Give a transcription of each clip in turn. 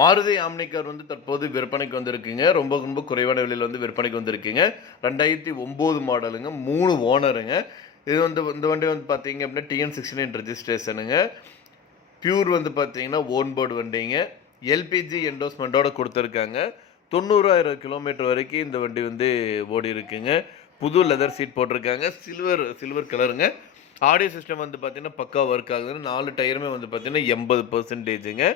மாருதி ஆம்னிகார் வந்து தற்போது விற்பனைக்கு வந்திருக்குங்க. ரொம்ப ரொம்ப குறைவான விலையில் வந்து விற்பனைக்கு வந்திருக்குங்க. ரெண்டாயிரத்தி ஒம்பது மாடலுங்க. மூணு ஓனருங்க. இது வந்து இந்த வண்டி வந்து பார்த்தீங்க அப்படின்னா டிஎன் சிக்ஸ்டி நைன் ரெஜிஸ்ட்ரேஷனுங்க பியூர் வந்து பார்த்தீங்கன்னா ஓன் போர்டு வண்டிங்க எல்பிஜி என்டோஸ்மெண்ட்டோட கொடுத்துருக்காங்க. தொண்ணூறாயிரம் கிலோமீட்டர் வரைக்கும் இந்த வண்டி வந்து ஓடி இருக்குங்க. புது லெதர் சீட் போட்டிருக்காங்க. சில்வர் சில்வர் கலருங்க ஆடியோ சிஸ்டம் வந்து பார்த்தீங்கன்னா பக்கா ஒர்க் ஆகுதுன்னு நாலு டயருமே வந்து பார்த்தீங்கன்னா எண்பது பர்சன்டேஜுங்க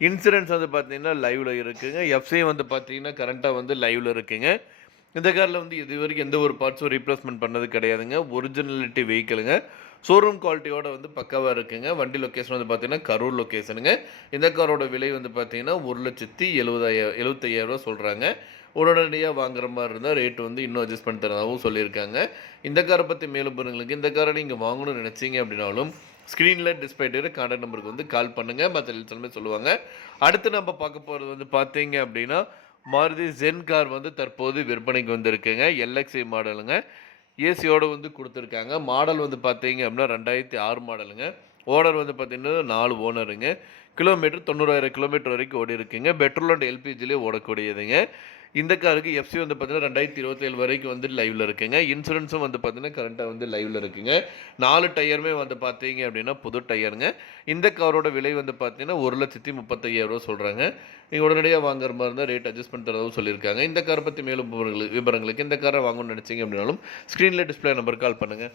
இன்சூரன்ஸ் வந்து பார்த்தீங்கன்னா லைவில் இருக்குங்க. எஃப்சி வந்து பார்த்தீங்கன்னா கரண்ட்டாக வந்து லைவில் இருக்குங்க. இந்த காரில் வந்து இது வரைக்கும் எந்த ஒரு பார்ட்ஸும் ரீப்ளேஸ்மெண்ட் பண்ணது கிடையாதுங்க. ஒரிஜினலிட்டி வெஹிக்கிளுங்க ஷோரூம் குவாலிட்டியோட வந்து பக்காவாக இருக்குங்க. வண்டி லொக்கேஷன் வந்து பார்த்தீங்கன்னா கரூர் லொக்கேஷனுங்க இந்த காரோட விலை வந்து பார்த்தீங்கன்னா ஒரு லட்சத்தி எழுபதாயிரம் எழுபத்தையாயிரரூவா சொல்கிறாங்க உடனடியாக வாங்குற மாதிரி இருந்தால் ரேட் வந்து இன்னும் அட்ஜஸ்ட் பண்ணி தரதாகவும் சொல்லியிருக்காங்க. இந்த காரை பற்றி மேலும் பெறுங்களுக்கு இந்த காரை நீங்கள் வாங்கணும்னு நினச்சிங்க அப்படின்னாலும் ஸ்க்ரீனில் டிஸ்பிளே கான்டாக்ட் நம்பருக்கு வந்து கால் பண்ணுங்கள் மற்ற எல்லாமே சொல்லுவாங்க. அடுத்து நம்ம பார்க்க போகிறது வந்து பார்த்தீங்க அப்படின்னா மாருதி ஜென் கார் வந்து தற்போது விற்பனைக்கு வந்திருக்குங்க. எல்எக்ஸி மாடலுங்க ஏசியோட வந்து கொடுத்துருக்காங்க. மாடல் வந்து பார்த்தீங்க அப்படின்னா ரெண்டாயிரத்தி ஆறு மாடலுங்க ஓனர் வந்து பார்த்தீங்கன்னா நாலு ஓனருங்க கிலோமீட்டர் தொண்ணூறாயிரம் கிலோமீட்டர் வரைக்கும் ஓடி இருக்குங்க பெட்ரோல் அண்ட் எல்பிஜிலே ஓடக்கூடியதுங்க. இந்த காருக்கு எஃப்சி வந்து பார்த்தீங்கன்னா ரெண்டாயிரத்தி இருபத்தேழு வரைக்கும் வந்து லைவில் இருக்குங்க. இன்சூரன்ஸும் வந்து பார்த்தீங்கன்னா கரண்ட்டாக வந்து லைவில் இருக்குங்க. நாலு டயருமே வந்து பார்த்தீங்க அப்படின்னா புது டயருங்க இந்த காரோட விலை வந்து பார்த்தீங்கன்னா ஒரு லட்சத்தி முப்பத்தையாயிரம் ரூபா சொல்கிறாங்க நீங்கள் உடனடியாக வாங்குற மாதிரி இருந்தால் ரேட் அட்ஜஸ்ட் தரவும் சொல்லியிருக்காங்க. இந்த காரை பற்றி மேலும் விவரங்களுக்கு இந்த காரை வாங்கணும்னு நினச்சிங்க அப்படின்னாலும் ஸ்க்ரீனில் டிஸ்பிளே நம்பர் கால் பண்ணுங்கள்